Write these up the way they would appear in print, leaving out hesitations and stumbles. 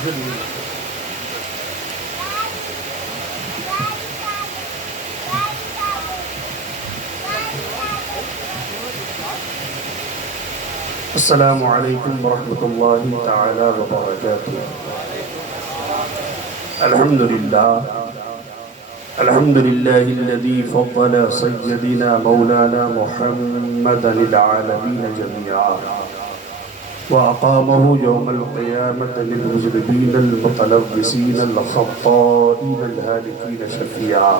السلام علیکم ورحمۃ اللہ تعالی وبرکاتہ۔ الحمد للہ الذي فضل سيدنا مولانا محمدا العالمین جميعا وأقامه يوم القيامة للمذنبين المتلبسين الخطائين الهالكين شفيعا،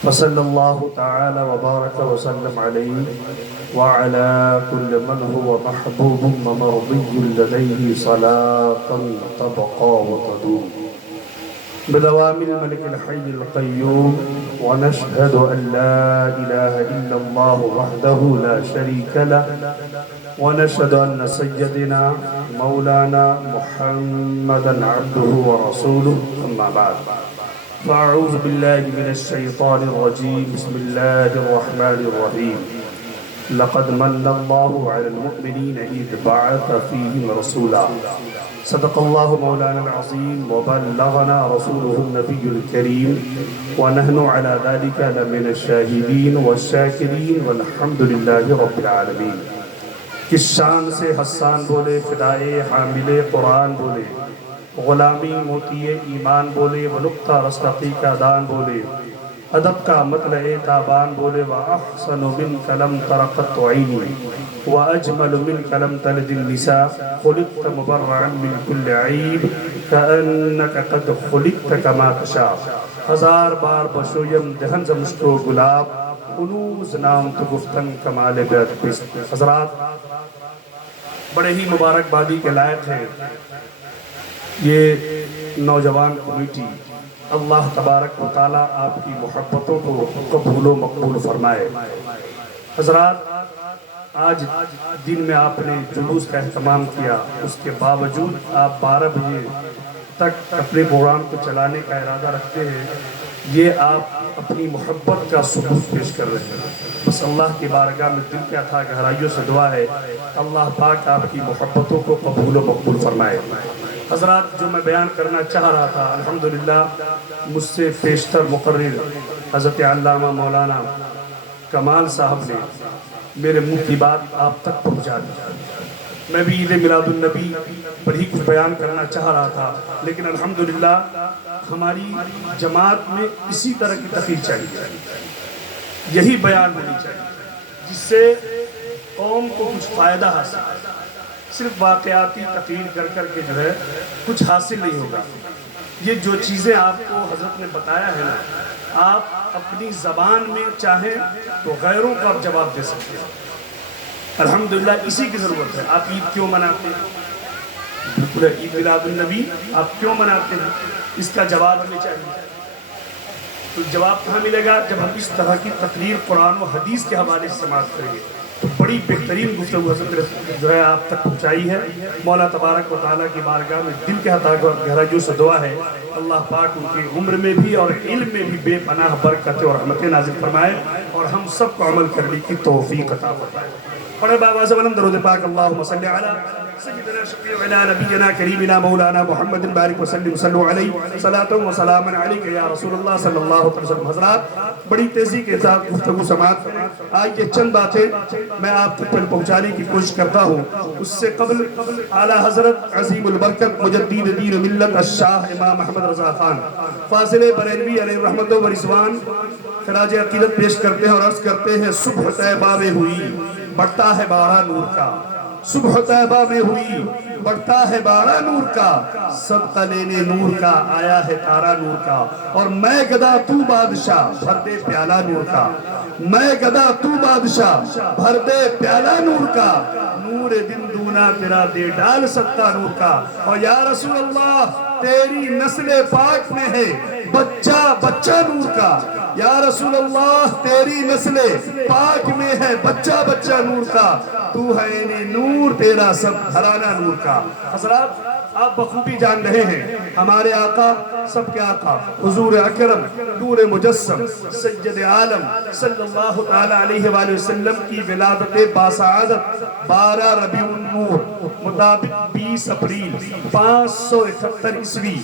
فصلى الله تعالى وبارك وسلم عليه وعلى كل من هو محبوب ومرضي لديه صلاة تبقى وتدوم بدوام الملك الحي القيوم، ونشهد أن لا إله إلا الله وحده لا شريك له، ونشهد أن سيدنا مولانا محمدا عبده ورسوله، أما بعد فأعوذ بالله من الشيطان الرجيم، بسم الله الرحمن الرحيم، لقد من الله على المؤمنين إذ بعث فيهم رسولا، صدق الله مولانا العظيم، وبلغنا رسوله النبي الكريم، ونحن على ذلك لمن الشاهدين والشاكرين، والحمد لله رب العالمين۔ کس شان سے حسان بولے، فدائے حامل قرآن بولے، غلامی موتی ایمان بولے، ونقطہ رستقی کا دان بولے، ادب کا مطلع تابان بولے، وَأَحْسَنُ مِنْكَ لَمْ تَرَ قَطُّ عَيْنِي وَأَجْمَلُ مِنْكَ لَمْ تَلِدِ النِّسَاءُ خُلِقْتَ مُبَرَّعًا مِنْ كُلِّ عَيْبٍ كَأَنَّكَ قَدْ خُلِقْتَ كَمَا تَشَاءُ۔ ہزار بار بشویم دہن زمشتو گلاب، انوز نام تو گفتن کمال بیت پست۔ حضرات بڑے ہی مبارک بادی کے لائق ہیں یہ نوجوان کمیٹی۔ اللہ تبارک و تعالیٰ آپ کی محبتوں کو قبول و مقبول فرمائے۔ حضرات آج دن میں آپ نے جلوس کا اہتمام کیا، اس کے باوجود آپ 12 بجے تک اپنے پروگرام کو چلانے کا ارادہ رکھتے ہیں، یہ آپ اپنی محبت کا ثبوت پیش کر رہے ہیں۔ بس اللہ کی بارگاہ میں دل کیا تھا، گہرائیوں سے دعا ہے اللہ پاک آپ کی محبتوں کو قبول و مقبول فرمائے۔ حضرات جو میں بیان کرنا چاہ رہا تھا، الحمدللہ مجھ سے پیشتر مقرر حضرت علامہ مولانا کمال صاحب نے میرے منہ کی بات آپ تک پہنچا دی۔ میں بھی عید میلاد النبی پر ہی کچھ بیان کرنا چاہ رہا تھا، لیکن الحمدللہ ہماری جماعت میں اسی طرح کی تقریر چاہیے، یہی بیان ہونی چاہیے جس سے قوم کو کچھ فائدہ حاصل ہے۔ صرف واقعاتی تقریر کر کر کے جو ہے کچھ حاصل نہیں ہوگا۔ یہ جو چیزیں آپ کو حضرت نے بتایا ہے نا، آپ اپنی زبان میں چاہیں تو غیروں کو آپ جواب دے سکتے ہیں۔ الحمدللہ اسی کی ضرورت ہے۔ آپ عید کیوں مناتے ہیں؟ بالکل عید میلاد النبی آپ کیوں مناتے ہیں؟ اس کا جواب ہمیں چاہیے۔ تو جواب کہاں ملے گا؟ جب ہم اس طرح کی تقریر قرآن و حدیث کے حوالے سے سماعت کریں گے۔ تو بڑی بہترین گفتگو حضرت جو ہے آپ تک پہنچائی ہے۔ مولا تبارک و تعالیٰ کی بارگاہ میں دل کے گہرائیوں سے دعا ہے اللہ پاک ان کی عمر میں بھی اور علم میں بھی بے پناہ برکت اور رحمت نازل فرمائے، اور ہم سب کو عمل کرنے کی توفیق عطا فرمائے۔ پڑھے بابا زبانم درود پاک، اللہم صلی علی سیدنا شفیعنا نبینا کریمنا مولانا محمد بارک وسلم، صلو علیہ صلاۃ و سلام علیک یا رسول اللہ صلی اللہ علیہ وسلم۔ حضرات بڑی تیزی کے ساتھ گفتگو سماعت کریں۔ آج یہ چند باتیں میں آپ تک پہنچانے کی کوشش کرتا ہوں۔ اس سے قبل اعلیٰ حضرت عظیم البرکت مجدد دین و ملت الشاہ امام احمد رضا خان فاضل بریلوی علیہ رحمت و رضوان خراج عقیدت پیش کرتے ہیں اور عرض کرتے ہیں، صبح طیبہ میں ہوئی بڑھتا ہے بارہ نور کا، صبح طیبہ میں ہوئی بڑھتا ہے بارہ نور کا، صدقہ لینے نور کا آیا ہے تارا نور کا، اور میں گدا تو بادشاہ بھر دے پیالہ نور کا، میں گدا تو بادشاہ بھر دے پیالہ نور کا، نور دن دونا تیرا دے ڈال سکتا نور کا، اور یا رسول اللہ تیری نسل پاک میں ہے بچہ بچہ نور کا، یا رسول اللہ تیری نسل پاک میں ہے بچہ بچہ نور کا، تو ہے نور تیرا سب گھرانہ نور کا۔ حضرات آپ بخوبی جان رہے ہیں ہمارے آقا سب کے آقا حضور اکرم نور مجسم سید عالم صلی اللہ تعالی علیہ وآلہ وسلم کی ولادت باسعادت 12 ربیع النور مطابق 20 اپریل 571 عیسوی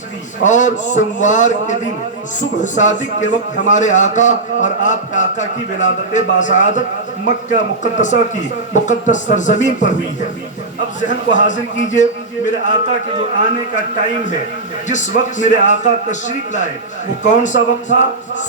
اور سوموار کے دن صبح صادق کے وقت ہمارے آقا اور آپ کے آقا کی ولادت باسعادت مکہ مقدسہ کی مقدس سرزمین پر ہوئی ہے۔ اب ذہن کو حاضر کیجئے میرے آقا کے جو آنے کا ٹائم ہے، جس وقت میرے آقا تشریف لائے وہ کون سا وقت تھا؟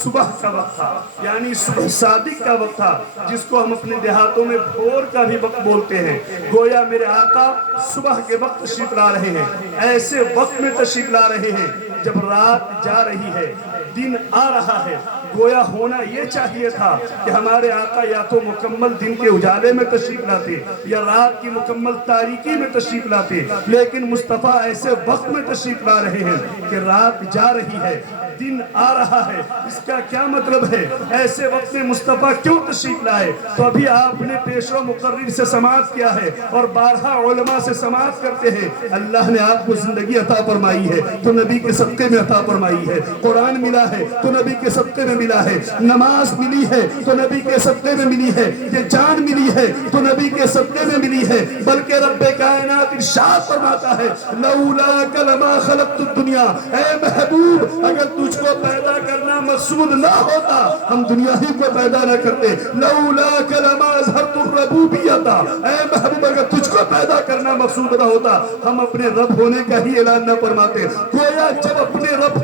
صبح کا وقت تھا، یعنی صبح صادق کا وقت تھا، جس کو ہم اپنے دیہاتوں میں بھور کا بھی وقت بولتے ہیں۔ گویا میرے آقا صبح کے وقت تشریف لا رہے ہیں، ایسے وقت میں تشریف لا رہے ہیں جب رات جا رہی ہے، دن آ رہا ہے۔ گویا ہونا یہ چاہیے تھا کہ ہمارے آقا یا تو مکمل دن کے اجالے میں تشریف لاتے یا رات کی مکمل تاریکی میں تشریف لاتے، لیکن مصطفیٰ ایسے وقت میں تشریف لا رہے ہیں کہ رات جا رہی ہے، دن آ رہا ہے۔ اس کا کیا مطلب ہے؟ ایسے وقت میں مصطفیٰ کیوں تشریف لائے؟ تو ابھی آپ نے پیشوا مقرر سے سماعت کیا ہے اور بارہا علماء سے سماعت کرتے ہیں، اللہ نے آپ کو زندگی عطا فرمائی ہے تو نبی کے صدقے میں عطا فرمائی ہے، قرآن ملا ہے تو نبی کے صدقے میں ملا ہے، نماز ملی ہے تو نبی کے صدقے میں ملی ہے، یہ جان ملی ہے تو نبی کے صدقے میں ملی ہے۔ بلکہ رب کائنات ارشاد فرماتا ہے لولاک لما خلقت الدنیا، اے محبوب اگر تجھ کو پیدا کرنا مقصود نہ ہوتا ہم دنیا ہی کو پیدا نہ کرتے، لولاک لما اظہرت الربوبیت، اے محبوب اگر تجھ کو پیدا کرنا مقصود نہ ہوتا ہم اپنے رب ہونے کا ہی اعلان نہ فرماتے۔ گویا جب اپنے رب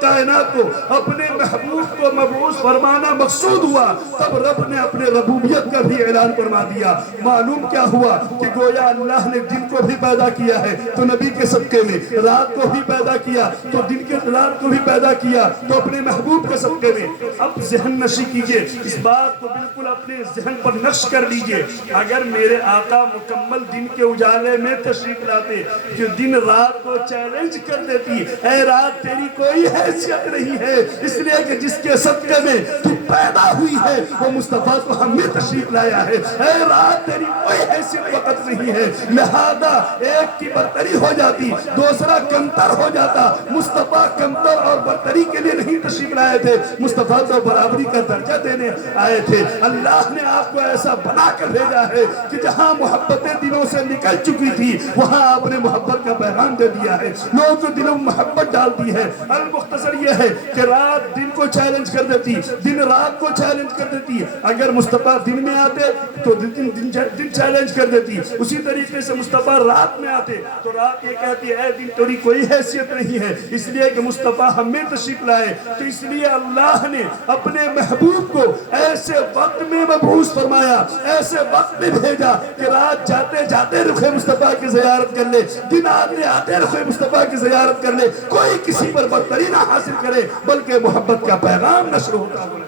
کائنات کو اپنے محبوب کو مبعوث فرمانا مقصود ہوا تب رب نے اپنے ربوبیت کا بھی اعلان فرما دیا۔ معلوم کیا ہوا کہ گویا اللہ نے دن کو بھی پیدا کیا ہے تو نبی کے صدقے میں، رات کو بھی پیدا کیا تو دن کے رات کو بھی پیدا کیا تو اپنے محبوب کے صدقے میں۔ اب ذہن نشی کیجئے، اس بات کو بالکل اپنے ذہن پر نقش کر لیجئے، اگر میرے آقا مکمل دن کے اجالے میں تشریف لاتے جو دن رات کو چیلنج کر دیتی، اے رات تیری کوئی حیثیت نہیں ہے، اس لیے کہ جس کے صدقے میں تو پیدا ہوئی ہے وہ مصطفیٰ کو ہمیں تشریف لایا ہے، اے رات تیری کوئی حیثیت وقت نہیں ہے، لہذا ایک کی برتری ہو جاتی دوسرا کمتر ہو جاتا۔ مصطفیٰ کمتر اور برتری کے لیے نہیں تشریف لائے تھے، مصطفیٰ تو برابری کا درجہ دینے آئے تھے۔ اللہ نے آپ کو ایسا بنا کر بھیجا ہے کہ جہاں محبتیں دلوں سے نکل چکی تھی وہاں آپ نے محبت کا پیغام دے دیا ہے، لوگوں کے دلوں میں محبت ڈال دی ہے۔ المختصر یہ ہے کہ رات دن کو چیلنج کر دیتی، دن رات کو چیلنج کر دیتی، اگر مصطفیٰ دن میں آتے تو دن چیلنج کر دیتی، اسی طریقے سے مصطفیٰ رات میں آتے تو رات یہ کہتی اے دن تیری کوئی حیثیت نہیں ہے، اس لیے کہ مصطفیٰ ہمیں تشریف لائے تو اس لیے اللہ نے اپنے محبوب کو ایسے وقت میں مبعوث فرمایا، ایسے وقت میں بھیجا کہ رات جاتے جاتے رخ مصطفیٰ کی زیارت کر لے، دن آتے آتے رخ مصطفیٰ کی زیارت کر لے، کوئی کسی پر برتری نہ حاصل کرے بلکہ محبت کا پیغام نشر ہوتا ہے۔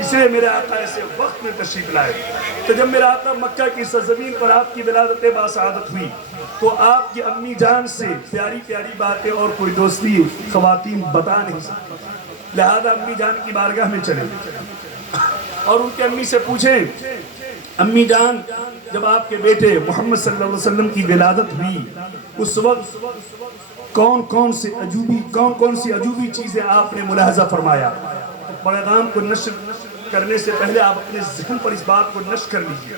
اس لیے میرے آقا ایسے وقت میں تشریف لائے تو جب میرا آقا مکہ کی سرزمین پر آپ کی ولادت باسعادت ہوئی تو آپ کی امی جان سے پیاری پیاری باتیں اور کوئی دوستی خواتین بتا نہیں سکتی، لہذا امی جان کی بارگاہ میں چلے اور ان کے امی سے پوچھیں امی جان جب آپ کے بیٹے محمد صلی اللہ علیہ وسلم کی ولادت ہوئی اس وقت کون کون سی عجوبی چیزیں آپ نے ملاحظہ فرمایا؟ پیغام کو نشر کرنے سے پہلے آپ اپنے ذہن پر اس بات کو نشر کر لیجئے۔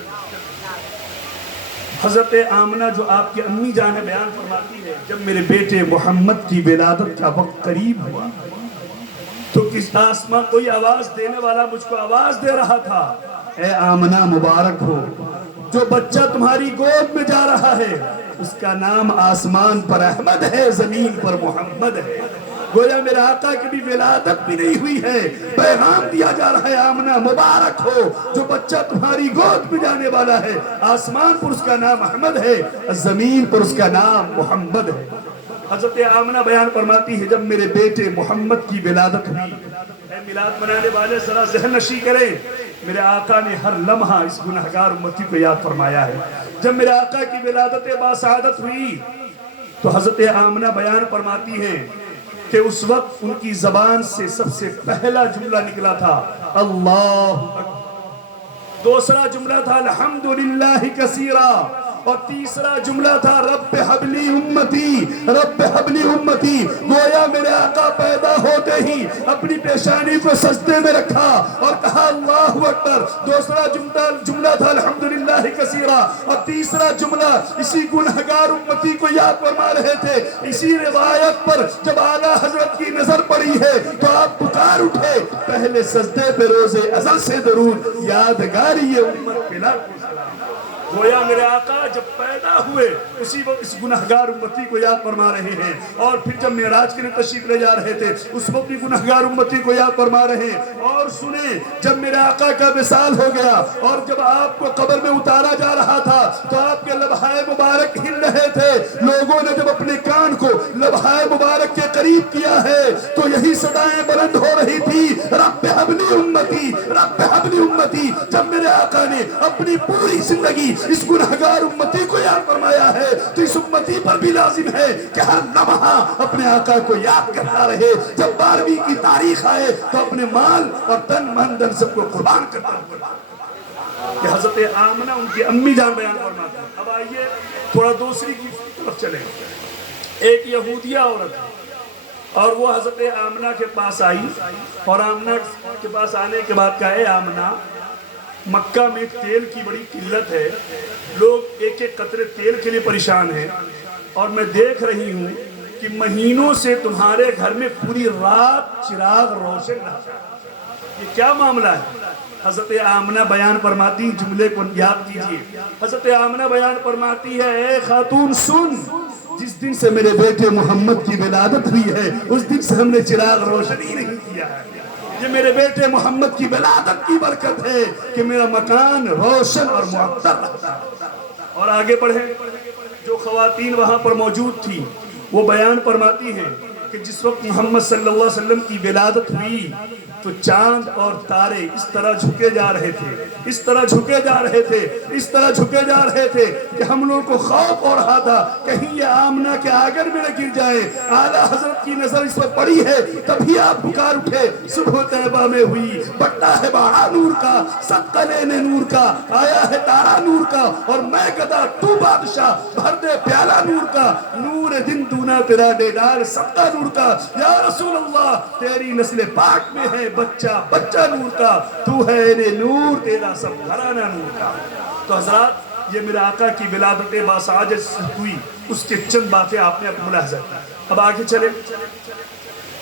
حضرت آمنہ جو آپ کی امی جان بیان فرماتی ہے جب میرے بیٹے محمد کی ولادت کا وقت قریب ہوا تو کس آسمان کوئی آواز دینے والا مجھ کو آواز دے رہا تھا، اے آمنہ مبارک ہو، جو بچہ تمہاری گود میں جا رہا ہے اس کا نام آسمان پر احمد ہے، زمین پر محمد ہے۔ گویا میرے آقا کی بھی ولادت بھی نہیں ہوئی ہے، پیغام دیا جا رہا ہے آمنہ مبارک ہو، جو بچہ تمہاری گود میں جانے والا ہے، آسمان پر اس کا نام احمد ہے، زمین پر اس کا نام محمد ہے۔ حضرت آمنہ بیان فرماتی ہے جب میرے بیٹے محمد کی ولادت ہوئی، اے میلاد منانے والے ذرا ذہن نشی کریں، میرے آقا نے ہر لمحہ اس گنہگار امتی کو یاد فرمایا ہے۔ جب میرے آقا کی ولادت باسعادت ہوئی تو حضرت آمنہ بیان فرماتی ہے کہ اس وقت ان کی زبان سے سب سے پہلا جملہ نکلا تھا اللہ اکبر، دوسرا جملہ تھا الحمدللہ کثیرا، اور تیسرا جملہ تھا رب حبلی امتی، رب حبلی امتی۔ گویا میرے آقا پیدا ہوتے ہی اپنی پیشانی کو سجدے میں رکھا اور کہا اللہ اکبر۔ دوسرا جملہ تھا الحمدللہ کثیرا، اور تیسرا جملہ اسی گنہگار امتی کو یاد فرما رہے تھے۔ اسی روایت پر جب اعلیٰ حضرت کی نظر پڑی ہے تو آپ پکار اٹھے، پہلے سجدے پہ روز ازل سے درود، یادگاری یہ امت پہ لاکھوں سلام۔ گویا میرے آقا جب پیدا ہوئے اسی وقت اس گنہگار امتی کو یاد فرما رہے ہیں، اور پھر جب معراج کے لیے تشریف لے جا رہے تھے اس وقت بھی گنہگار امتی کو یاد فرما رہے ہیں۔ اور سنیں، جب میرے آقا کا وصال ہو گیا اور جب آپ کو قبر میں اتارا جا رہا تھا تو آپ کے لبہائے مبارک ہل رہے تھے۔ لوگوں نے جب اپنے کان کو لبہائے مبارک کے قریب کیا ہے تو یہی صدائیں بلند ہو رہی تھی، رب حبلی امتی، رب حبلی امتی۔ جب میرے آقا نے اپنی پوری زندگی اس گنہگار امتی کو یاد فرمایا ہے تو اس امتی پر بھی لازم ہے کہ ہر لمحہ اپنے آقا کو یاد کرتا رہے۔ جب 12ویں کی تاریخ آئے تو اپنے مال اور تن من دھن سب کو قربان کرتا ہوا کہ حضرت آمنہ ان کی امی جان بیان فرماتے ہیں۔ اب آئیے تھوڑا دوسری کی طرف چلیں۔ ایک یہودیہ عورت ہے اور وہ حضرت آمنہ کے پاس آئی، اور آمنہ کے پاس آنے کے بعد کہا اے آمنہ، مکہ میں تیل کی بڑی قلت ہے، لوگ ایک ایک قطرے تیل کے لیے پریشان ہیں، اور میں دیکھ رہی ہوں کہ مہینوں سے تمہارے گھر میں پوری رات چراغ روشن رہتا ہے، یہ کیا معاملہ ہے؟ حضرت آمنہ بیان فرماتی، جملے کو یاد کیجئے، حضرت آمنہ بیان فرماتی ہے اے خاتون سن، جس دن سے میرے بیٹے محمد کی ولادت ہوئی ہے اس دن سے ہم نے چراغ روشن ہی نہیں کیا ہے۔ یہ میرے بیٹے محمد کی ولادت کی برکت ہے کہ میرا مکان روشن اور معطر رہتا ہے۔ اور آگے بڑھیں، جو خواتین وہاں پر موجود تھی وہ بیان فرماتی ہیں کہ جس وقت محمد صلی اللہ علیہ وسلم کی ولادت ہوئی تو چاند اور تارے اس طرح جھکے جا رہے تھے، اس طرح جھکے جا رہے تھے، اس طرح جھکے جا رہے تھے کہ ہم لوگوں کو خوف ہو رہا تھا کہیں یہ آمنہ کے آنگن میں نہ گر جائے۔ اعلیٰ حضرت کی نظر اس پر پڑی ہے، تبھی آپ پکار اٹھے، صبح طیبہ میں ہوئی، بٹا ہے باڑا نور کا، صدقہ لینے نور کا، آیا ہے تارا نور کا، اور میں گدا تو بادشاہ، بھر دے پیالہ نور کا، نور دن دونا تیرا دیدار صدقہ نور کا۔ یا رسول اللہ تیری نسل پاک میں ہے بچہ بچہ نور کا، تو ہے نور تیرا سب گھرانہ نور کا۔ تو حضرات یہ میرے آقا کی ولادت باسعادت ہوئی، اس کے چند باتیں آپ نے اب ملاحظہ کی۔ اب آگے چلیں،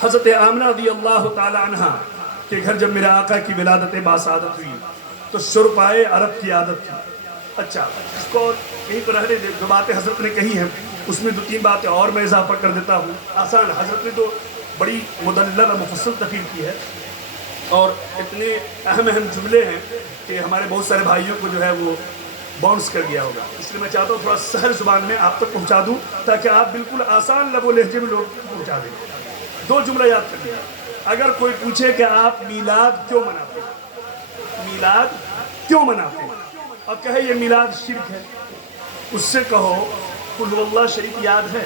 حضرت آمنہ رضی اللہ تعالی عنہ کے گھر جب میرے آقا کی ولادت باسعادت ہوئی تو شرفائے عرب کی عادت تھی۔ اچھا اس کو یہیں پر رہنے دے، جو باتیں حضرت نے کہی ہیں اس میں 2-3 باتیں اور میں اضافہ کر دیتا ہوں۔ آسان، حضرت نے تو بڑی مدلل اور مفصل تقریر کی ہے اور اتنے اہم جملے ہیں کہ ہمارے بہت سارے بھائیوں کو جو ہے وہ باؤنس کر گیا ہوگا، اس لیے میں چاہتا ہوں تھوڑا سہل زبان میں آپ تک پہنچا دوں تاکہ آپ بالکل آسان لب و لہجے میں لوگ پہنچا دیں۔ 2 جملہ یاد کر لیں۔ اگر کوئی پوچھے کہ آپ میلاد کیوں مناتے ہیں، میلاد کیوں مناتے ہیں، اور کہے یہ میلاد شرک ہے، اس سے کہو قل هو اللہ شریف یاد ہے،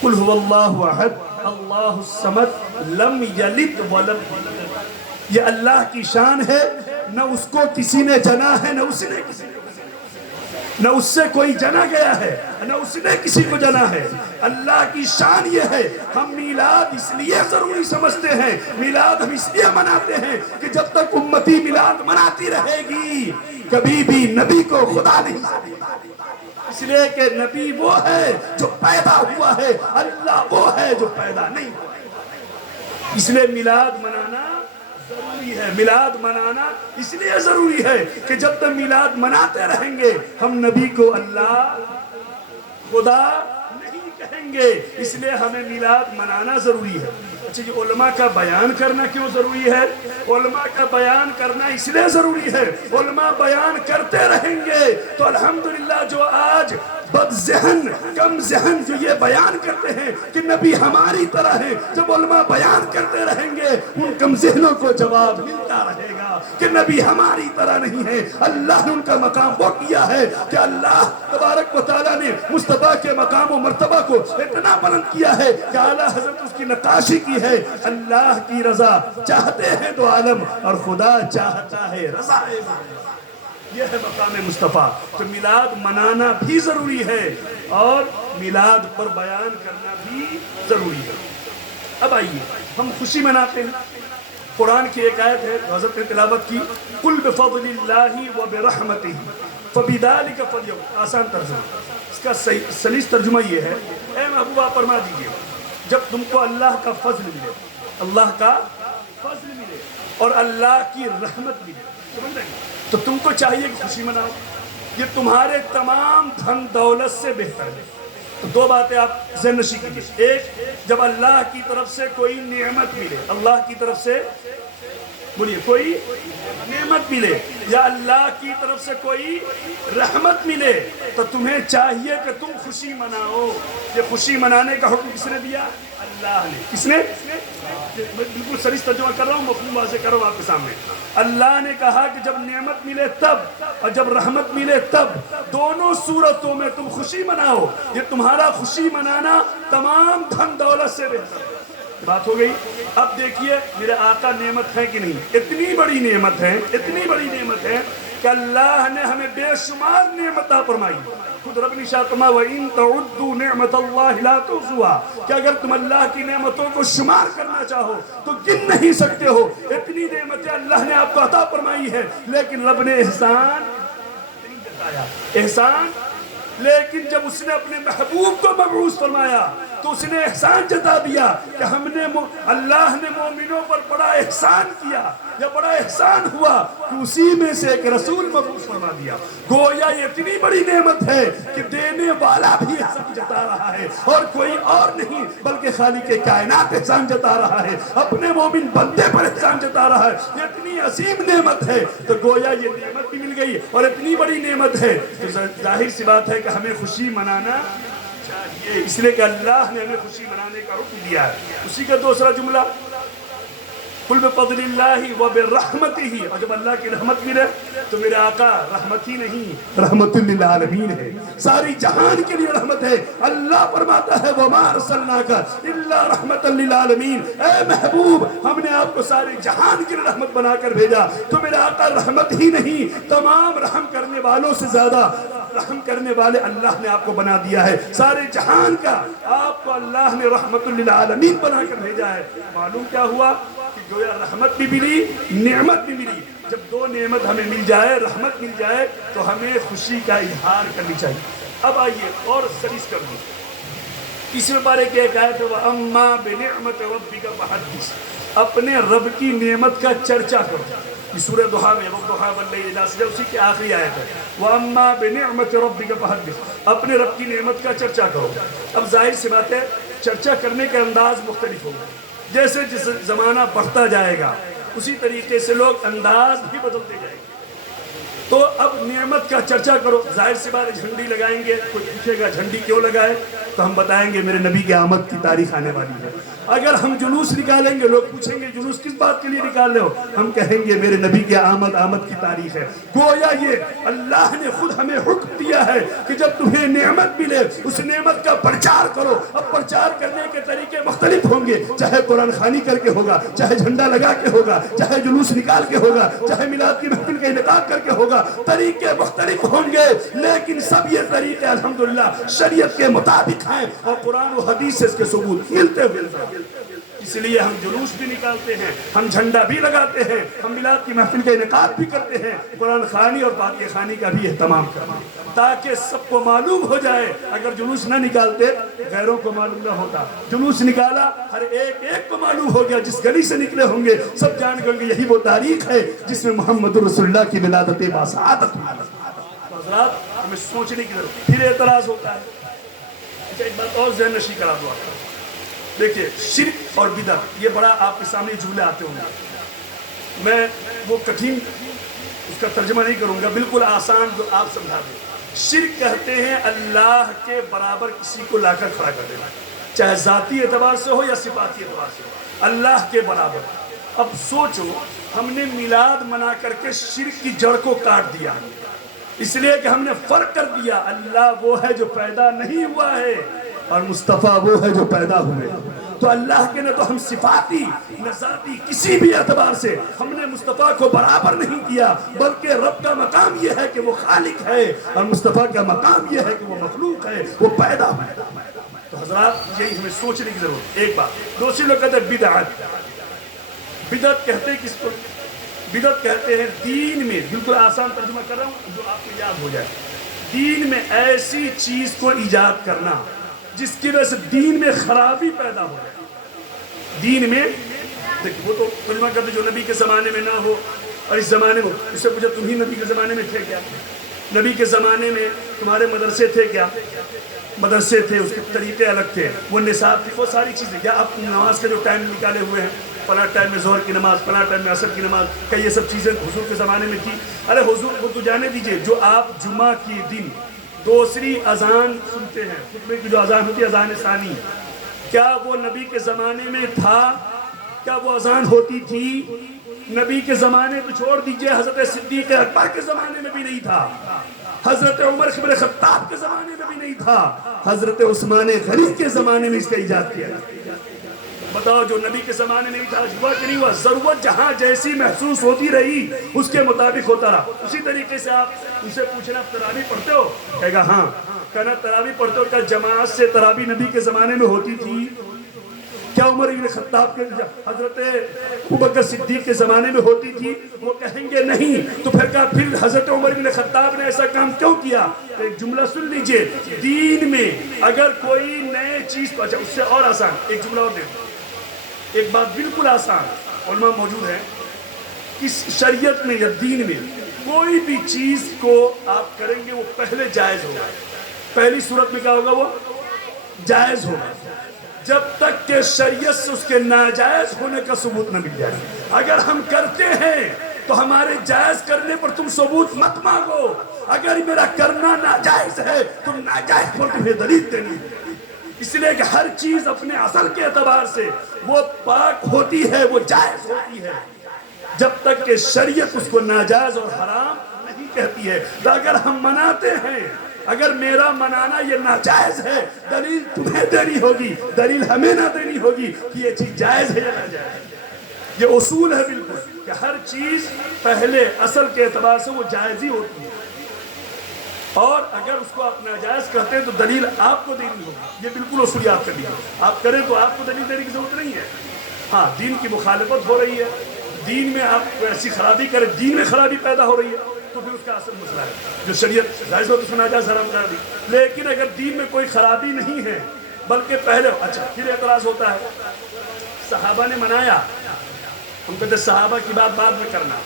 قل هو اللہ احد اللہ الصمد لم یلد ولم یولد۔ یہ اللہ کی شان ہے، نہ اس کو کسی نے جنا ہے نہ اس نے کسی کو، نہ اس سے کوئی جنا گیا ہے نہ اس نے کسی کو جنا ہے۔ اللہ کی شان یہ ہے، ہم میلاد اس لیے ضروری سمجھتے ہیں، میلاد ہم اس لیے مناتے ہیں کہ جب تک امتی میلاد مناتی رہے گی کبھی بھی نبی کو خدا نہیں سکتا، اس لیے کہ نبی وہ ہے جو پیدا ہوا ہے، اللہ وہ ہے جو پیدا نہیں ہوا۔ اس لیے میلاد منانا ضروری ہے، میلاد منانا اس لیے ضروری ہے کہ جب تک میلاد مناتے رہیں گے ہم نبی کو اللہ خدا نہیں کہیں گے، اس لیے ہمیں میلاد منانا ضروری ہے۔ اچھا یہ علماء کا بیان کرنا کیوں ضروری ہے؟ علماء کا بیان کرنا اس لیے ضروری ہے، علماء بیان کرتے رہیں گے تو الحمدللہ جو آج بد ذہن کم ذہن جو یہ بیان کرتے ہیں کہ نبی ہماری طرح ہے، جب علماء بیان کرتے رہیں گے ان کم ذہنوں کو جواب ملتا رہے گا کہ نبی ہماری طرح نہیں ہے۔ اللہ نے ان کا مقام وہ کیا ہے کہ اللہ تبارک و تعالیٰ نے مصطفیٰ کے مقام و مرتبہ کو اتنا بلند کیا ہے کہ اعلیٰ حضرت اس کی نقاشی کی ہے، اللہ کی رضا چاہتے ہیں تو عالم اور خدا چاہتا ہے رضا۔ یہ ہے مقام مصطفیٰ. تو میلاد منانا بھی ضروری ہے اور میلاد پر بیان کرنا بھی ضروری ہے. اب آئیے ہم خوشی مناتے ہیں. قرآن کی ایک آیت ہے حضرت نے تلاوت کی، قُلْ بِفَضْلِ اللَّهِ وَبِرَحْمَتِهِ فَبِذَلِكَ فَلْيَفْرَحُوا. آسان ترجمہ، اس کا سلیس ترجمہ یہ ہے، اے محبوب آپ فرما دیجئے جب تم کو اللہ کا فضل ملے، اللہ کا فضل ملے اور اللہ کی رحمت ملے، سمجھ رہے ہیں؟ تو تم کو چاہیے کہ خوشی مناؤ. یہ تمہارے تمام دھن دولت سے بہتر ہے. تو دو باتیں آپ ذہن نشی کیجیے. ایک، جب اللہ کی طرف سے کوئی نعمت ملے، اللہ کی طرف سے بولیے کوئی نعمت ملے یا اللہ کی طرف سے کوئی رحمت ملے تو تمہیں چاہیے کہ تم خوشی مناؤ. یہ خوشی منانے کا حکم کس نے دیا؟ اللہ نے. کس نے؟ بالکل سریح ترجمہ کر رہا ہوں، مفہوم واضح کر رہا ہوں آپ کے سامنے. اللہ نے کہا کہ جب نعمت ملے تب اور جب رحمت ملے تب، دونوں صورتوں میں تم خوشی مناؤ. یہ تمہارا خوشی منانا تمام دھن دولت سے بہتر ہے. بات ہو گئی. اب دیکھیے میرے آقا نعمت ہے کہ نہیں؟ اتنی بڑی نعمت ہے، اتنی بڑی نعمت ہے کہ اللہ نے ہمیں بے شمار نعمت عطا فرمائی. خود رب نے ارشاد فرمایا وَإِن تَعُدُّوا نِعْمَةَ اللَّهِ لَا تُحْصُوهَا کہ اگر تم اللہ کی نعمتوں کو شمار کرنا چاہو تو گن نہیں سکتے ہو. اتنی نعمتیں اللہ نے آپ کو عطا فرمائی ہے، لیکن رب نے احسان نہیں جتایا. احسان، لیکن جب اس نے اپنے محبوب کو مبعوث فرمایا تو اس نے احسان جتا دیا کہ ہم نے اللہ نے مومنوں پر بڑا احسان کیا یا بڑا احسان ہوا کہ اسی میں سے ایک رسول مبعوث فرما دیا. گویا یہ اتنی بڑی نعمت ہے کہ دینے والا بھی احسان جتا رہا ہے اور کوئی اور نہیں بلکہ خالق کائنات احسان جتا رہا ہے، اپنے مومن بندے پر احسان جتا رہا ہے. یہ اتنی عظیم نعمت ہے تو گویا یہ نعمت بھی مل گئی اور اتنی بڑی نعمت ہے تو ظاہر سی بات ہے کہ ہمیں خوشی منانا چاہیے، اس لیے کہ اللہ نے ہمیں خوشی منانے کا حکم دیا ہے. اسی کا دوسرا جملہ قُلْ بِفَضْلِ اللَّهِ وَبِرَحْمَتِهِ، اور جب اللہ کی رحمت ملے تو میرے آقا رحمت ہی نہیں رحمت للعالمین ہے، ساری جہان کے لیے رحمت ہے. اللہ فرماتا ہے وَمَا أَرْسَلْنَاكَ إِلَّا رَحْمَةً لِلْعَالَمِينَ، اے محبوب ہم نے آپ کو سارے جہان کے لیے رحمت بنا کر بھیجا. تو میرے آقا رحمت ہی نہیں، تمام رحم کرنے والوں سے زیادہ رحم کرنے والے اللہ نے آپ کو بنا دیا ہے. سارے جہان کا آپ کو اللہ نے رحمت للعالمین بنا کر بھیجا ہے. معلوم کیا ہوا کہ گویا رحمت بھی ملی، نعمت بھی ملی. جب دو نعمت ہمیں مل جائے، رحمت مل جائے تو ہمیں خوشی کا اظہار کرنی چاہیے. اب آئیے اور سریس کر دوں. تیسرے پارے کی ایک آیت ہے وَأَمَّا بِنِعْمَةِ رَبِّكَ فَحَدِّثْ، اپنے رب کی نعمت کا چرچا کرو. یہ سورہ ضحیٰ میں وَالضُّحَىٰ وَاللَّيْلِ إِذَا سَجَىٰ اسی کی آخری آیت ہے وَأَمَّا بِنِعْمَةِ رَبِّكَ فَحَدِّثْ، اپنے رب کی نعمت کا چرچا کرو. اب ظاہر سی بات ہے چرچا کرنے کا انداز مختلف ہوگا. جیسے جس زمانہ بڑھتا جائے گا اسی طریقے سے لوگ انداز بھی بدلتے جائیں گے. تو اب نعمت کا چرچا کرو. ظاہر سی بات جھنڈی لگائیں گے، کوئی پوچھے گا جھنڈی کیوں لگائے تو ہم بتائیں گے میرے نبی کی آمد کی تاریخ آنے والی ہے. اگر ہم جلوس نکالیں گے لوگ پوچھیں گے جلوس کس بات کے لیے نکال رہے ہو، ہم کہیں گے میرے نبی کی آمد کی تاریخ ہے. گویا یہ اللہ نے خود ہمیں حکم دیا ہے کہ جب تمہیں نعمت ملے اس نعمت کا پرچار کرو. اب پرچار کرنے کے طریقے مختلف ہوں گے، چاہے قرآن خوانی کر کے ہوگا، چاہے جھنڈا لگا کے ہوگا، چاہے جلوس نکال کے ہوگا، چاہے میلاد کی محفل کا انعقاد کر کے ہوگا. طریقے مختلف ہوں گے لیکن سب یہ طریقے الحمدللہ شریعت کے مطابق ہیں اور قرآن و حدیث سے اس کے ثبوت ملتے ہوئے. اس لیے ہم جلوس بھی نکالتے ہیں، ہم جھنڈا بھی لگاتے ہیں، ہم میلاد کی محفل کا انعقاد بھی کرتے ہیں، قرآن خوانی اور فاتحہ خوانی کا بھی اہتمام کرتے ہیں تاکہ سب کو معلوم ہو جائے. اگر جلوس نہ نکالتے غیروں کو معلوم نہ ہوتا. جلوس نکالا ہر ایک کو معلوم ہو گیا، جس گلی سے نکلے ہوں گے سب جان گئے ہوں گے یہی وہ تاریخ ہے جس میں محمد رسول اللہ کی ولادت باسعادت ہوئی. حضرات ہمیں سوچنے کی ضرورت. پھر اعتراض ہوتا ہے. اچھا ایک بات اور ذہن نشی کرا دو. دیکھیے شرک اور بدعت یہ بڑا آپ کے سامنے جملے آتے ہوں گے. میں وہ کٹھن اس کا ترجمہ نہیں کروں گا، بالکل آسان جو آپ سمجھا دیں. شرک کہتے ہیں اللہ کے برابر کسی کو لا کر کھڑا کر دینا، چاہے ذاتی اعتبار سے ہو یا صفاتی اعتبار سے ہو، اللہ کے برابر. اب سوچو ہم نے میلاد منا کر کے شرک کی جڑ کو کاٹ دیا اس لیے کہ ہم نے فرق کر دیا اللہ وہ ہے جو پیدا نہیں ہوا ہے اور مصطفیٰ وہ ہے جو پیدا ہوئے. تو اللہ کے نے تو ہم صفاتی نہ ذاتی کسی بھی اعتبار سے ہم نے مصطفیٰ کو برابر نہیں کیا، بلکہ رب کا مقام یہ ہے کہ وہ خالق ہے اور مصطفیٰ کا مقام یہ ہے کہ وہ مخلوق ہے، وہ پیدا ہے۔ تو حضرات یہی ہمیں سوچنے کی ضرورت ہے۔ ایک بات دوسری لوگ کہتے ہیں بدعت، بدعت کہتے ہیں کس کو؟ بدعت کہتے ہیں دین میں، بالکل آسان ترجمہ کر رہا ہوں جو آپ کو یاد ہو جائے، دین میں ایسی چیز کو ایجاد کرنا جس کی وجہ سے دین میں خرابی پیدا ہو جائے۔ دین میں وہ تو ترجمہ کرتے جو نبی کے زمانے میں نہ ہو اور اس زمانے میں، اس سے پوچھا تم ہی نبی کے زمانے میں تھے کیا؟ نبی کے زمانے میں تمہارے مدرسے تھے کیا؟ مدرسے تھے، اس کے طریقے الگ تھے، وہ نصاب تھی، وہ ساری چیزیں کیا آپ نماز کے جو ٹائم نکالے ہوئے ہیں، فلاں ٹائم میں ظہر کی نماز، فلاں ٹائم میں عصر کی نماز، کیا یہ سب چیزیں حضور کے زمانے میں تھی؟ ارے حضور کو تو جانے دیجئے، جو آپ جمعہ کی دن دوسری اذان سنتے ہیں، خطبے کی جو اذان ہوتی ہے اذان ثانی، کیا وہ نبی کے زمانے میں تھا؟ کیا وہ اذان ہوتی تھی؟ نبی کے زمانے کو چھوڑ دیجئے، حضرت صدیق اکبر کے زمانے میں بھی نہیں تھا، حضرت عمر بن خطاب کے زمانے میں بھی نہیں تھا، حضرت عثمان غنی کے زمانے میں اس کا ایجاد کیا۔ بتاؤ جو نبی کے زمانے میں نہیں تھا ہوا کہ نہیں ہوا؟ ضرورت جہاں جیسی محسوس ہوتی رہی اس کے مطابق ہوتا رہا۔ اسی طریقے سے آپ ان سے پوچھنا تراویح پڑھتے ہو؟ کہے گا ہاں۔ کہنا تراویح پڑھتے ہو، کیا جماعت سے تراویح نبی کے زمانے میں ہوتی تھی؟ کیا عمر بن خطاب کے حضرت ابوبکر صدیق کے زمانے میں ہوتی تھی؟ وہ کہیں گے نہیں۔ تو پھر حضرت عمر بن خطاب نے ایسا کام کیوں کیا؟ ایک جملہ سن لیجئے، دین میں اگر کوئی نئے چیز کو، اچھا اس سے اور آسان ایک جملہ اور دے دو، ایک بات بالکل آسان، علماء موجود ہیں، اس شریعت میں یا دین میں کوئی بھی چیز کو آپ کریں گے وہ پہلے جائز ہوگا۔ پہلی صورت میں کیا ہوگا؟ وہ جائز ہوگا، جب تک کہ شریعت سے اس کے ناجائز ہونے کا ثبوت نہ مل جائے۔ اگر ہم کرتے ہیں تو ہمارے جائز کرنے پر تم ثبوت مت مانگو، اگر میرا کرنا ناجائز ہے تم ناجائز پر تمہیں دلیل دینی۔ اس لیے کہ ہر چیز اپنے اصل کے اعتبار سے وہ پاک ہوتی ہے، وہ جائز ہوتی ہے، جب تک کہ شریعت اس کو ناجائز اور حرام نہیں کہتی ہے۔ تو اگر ہم مناتے ہیں، اگر میرا منانا یہ ناجائز ہے، دلیل تمہیں دینی ہوگی، دلیل ہمیں نہ دینی ہوگی کہ یہ چیز جائز ہے یا ناجائز۔ یہ اصول ہے بالکل کہ ہر چیز پہلے اصل کے اعتبار سے وہ جائز ہی ہوتی ہے، اور اگر اس کو آپ ناجائز کرتے ہیں تو دلیل آپ کو دینی ہوگی۔ یہ بالکل اصولیات کا دین ہے، آپ کریں تو آپ کو دلیل دینے کی ضرورت نہیں ہے۔ ہاں دین کی مخالفت ہو رہی ہے، دین میں آپ ایسی خرابی کریں، دین میں خرابی پیدا ہو رہی ہے، تو پھر اس کا اصل مسئلہ ہے جو شریعت جائز ہو تو اس کو ناجائز حرام کر دی۔ لیکن اگر دین میں کوئی خرابی نہیں ہے بلکہ پہلے، اچھا پھر اعتراض ہوتا ہے صحابہ نے منایا، ہم کہتے ہیں صحابہ کی بات بعد میں کرنا،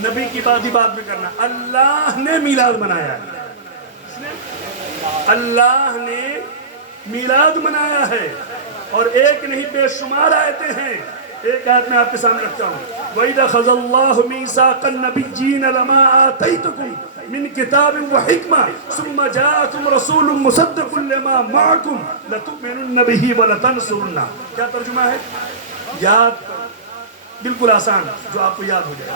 نبی کی بات ہی بعد میں کرنا۔ اللہ نے میلاد منایا ہے، اللہ نے میلاد منایا ہے، اور ایک نہیں بے شمار آیتیں ہیں۔ ایک آیت میں آپ کے سامنے رکھتا ہوں، وَإِذَا خَذَ اللَّهُ مِيثَاقَ النَّبِيِّينَ لَمَا آتَيْتُكُم مِّن كِتَابٍ وَحِكْمَةٍ ثُمَّ جَاءَكُمْ رَسُولٌ مُصَدِّقٌ لِّمَا مَعَكُمْ لَتُؤْمِنُنَّ بِهِ وَلَتَنصُرُنَّهُ۔ کیا ترجمہ ہے؟ یاد کرو، بالکل آسان جو آپ کو یاد ہو جائے۔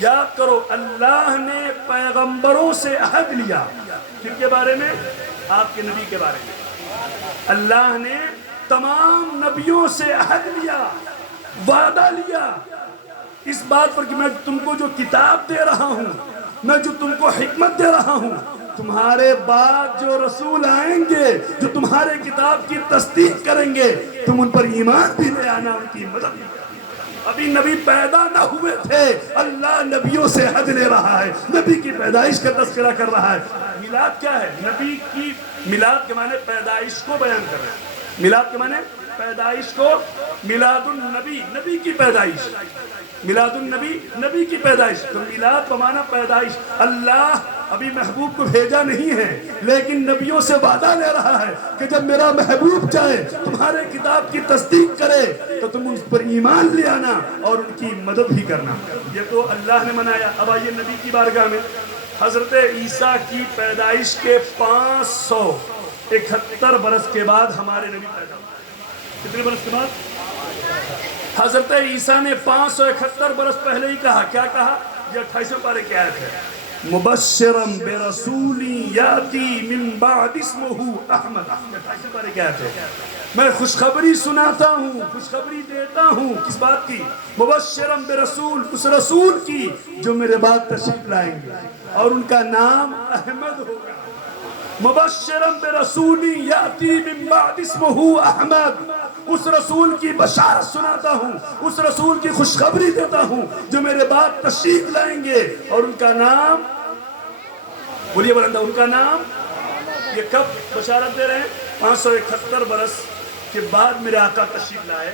یاد کرو، اللہ نے پیغمبروں سے عہد لیا، کن کے بارے میں؟ آپ کے نبی کے بارے میں۔ اللہ نے تمام نبیوں سے عہد لیا، وعدہ لیا، اس بات پر کہ میں تم کو جو کتاب دے رہا ہوں، میں جو تم کو حکمت دے رہا ہوں، تمہارے بعد جو رسول آئیں گے جو تمہارے کتاب کی تصدیق کریں گے، تم ان پر ایمان بھی لے آنا، ان کی مدد بھی کرنا۔ ابھی نبی پیدا نہ ہوئے تھے، اللہ نبیوں سے عہد لے رہا ہے، نبی کی پیدائش کا تذکرہ کر رہا ہے۔ میلاد کیا ہے؟ نبی کی میلاد کے معنی پیدائش کو بیان کر رہے ہیں۔ میلاد کے معنی پیدائش کو، میلاد النبی نبی کی پیدائش، میلاد النبی نبی کی پیدائش، تو میلاد کا معنی پیدائش۔ اللہ ابھی محبوب کو بھیجا نہیں ہے، لیکن نبیوں سے وعدہ لے رہا ہے کہ جب میرا محبوب جائے تمہارے کتاب کی تصدیق کرے تو تم اس پر ایمان لے آنا اور ان کی مدد بھی کرنا۔ یہ تو اللہ نے منایا۔ اب آئیے نبی کی بارگاہ میں، حضرت عیسیٰ کی پیدائش کے 571 برس کے بعد ہمارے نبی پیدا ہوئے۔ کتنے برس کے بعد؟ حضرت عیسیٰ نے 571 برس پہلے ہی کہا، کیا کہا؟ یہ 28ویں پارے کی آیت ہے، مبشرا برسول یاتی من بعد اسمہ احمد۔ 28ویں پارے کی آیت ہے، میں خوشخبری سناتا ہوں، خوشخبری دیتا ہوں، کس بات کی؟ مبشرا برسول، اس رسول کی جو میرے بعد تشریف لائیں گے اور ان کا نام احمد ہوگا۔ مبشرا برسول یاتی من بعد اسمہ احمد، اس رسول کی بشارت سناتا ہوں، اس رسول کی خوشخبری دیتا ہوں جو میرے بعد تشریف لائیں گے اور ان کا نام، بولیے بلندہ، ان کا نام۔ یہ کب بشارت دے رہے ہیں؟ 571 برس کے بعد میرے آقا تشریف لائے،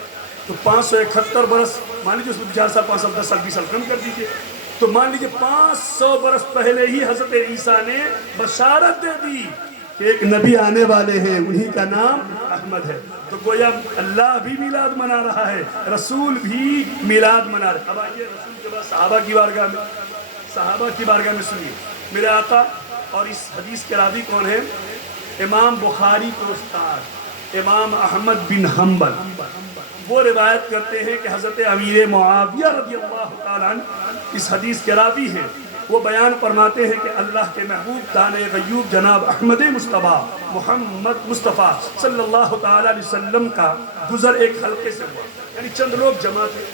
تو 571 برس مان لیجیے، اس میں 4 سال 5 سال 10 سال 20 سال کم کر دیجیے، تو مان لیجیے 500 برس پہلے ہی حضرت عیسیٰ نے بشارت دے دی کہ ایک نبی آنے والے ہیں، انہی کا نام احمد ہے۔ تو گویا اللہ بھی میلاد منا رہا ہے، رسول بھی میلاد منا رہا ہے۔ اب آئیے رسول کے بعد صحابہ کی بارگاہ میں سنیے میرے آقا، اور اس حدیث کے راوی کون ہیں؟ امام بخاری کے استاد امام احمد بن حنبل، وہ روایت کرتے ہیں کہ حضرت امیر معاویہ رضی اللہ تعالیٰ عنہ اس حدیث کے راوی ہیں۔ وہ بیان فرماتے ہیں کہ اللہ کے محبوب دانے غیوب جناب احمد مصطفیٰ محمد مصطفیٰ صلی اللہ تعالیٰ علیہ وسلم کا گزر ایک حلقے سے ہوا، یعنی چند لوگ جمع تھے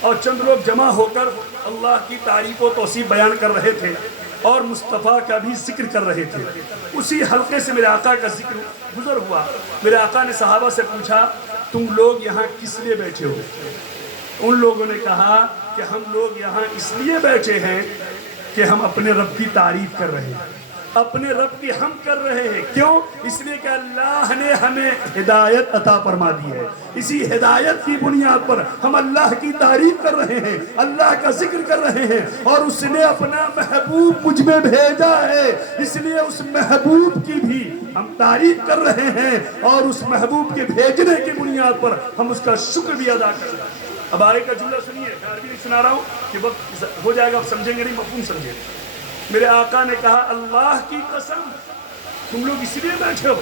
اور چند لوگ جمع ہو کر اللہ کی تعریف و توصیف بیان کر رہے تھے اور مصطفیٰ کا بھی ذکر کر رہے تھے۔ اسی حلقے سے میرے آقا کا ذکر گزر ہوا۔ میرے آقا نے صحابہ سے پوچھا، تم لوگ یہاں کس لیے بیٹھے ہو؟ ان لوگوں نے کہا کہ ہم لوگ یہاں اس لیے بیٹھے ہیں کہ ہم اپنے رب کی تعریف کر رہے ہیں، اپنے رب کی ہم کر رہے ہیں۔ کیوں؟ اس لیے کہ اللہ نے ہمیں ہدایت عطا فرما دی ہے، اسی ہدایت کی بنیاد پر ہم اللہ کی تعریف کر رہے ہیں، اللہ کا ذکر کر رہے ہیں، اور اس نے اپنا محبوب مجھ میں بھیجا ہے، اس لیے اس محبوب کی بھی ہم تعریف کر رہے ہیں، اور اس محبوب کے بھیجنے کی بنیاد پر ہم اس کا شکر بھی ادا کر رہے ہیں۔ اب آگے کا جملہ سنیے، میں عربی نہیں سنا رہا ہوں کہ وقت ہو جائے گا، آپ سمجھیں گے نہیں، مفہوم سمجھیں۔ میرے آقا نے کہا، اللہ کی قسم تم لوگ اس لیے بیٹھے ہو؟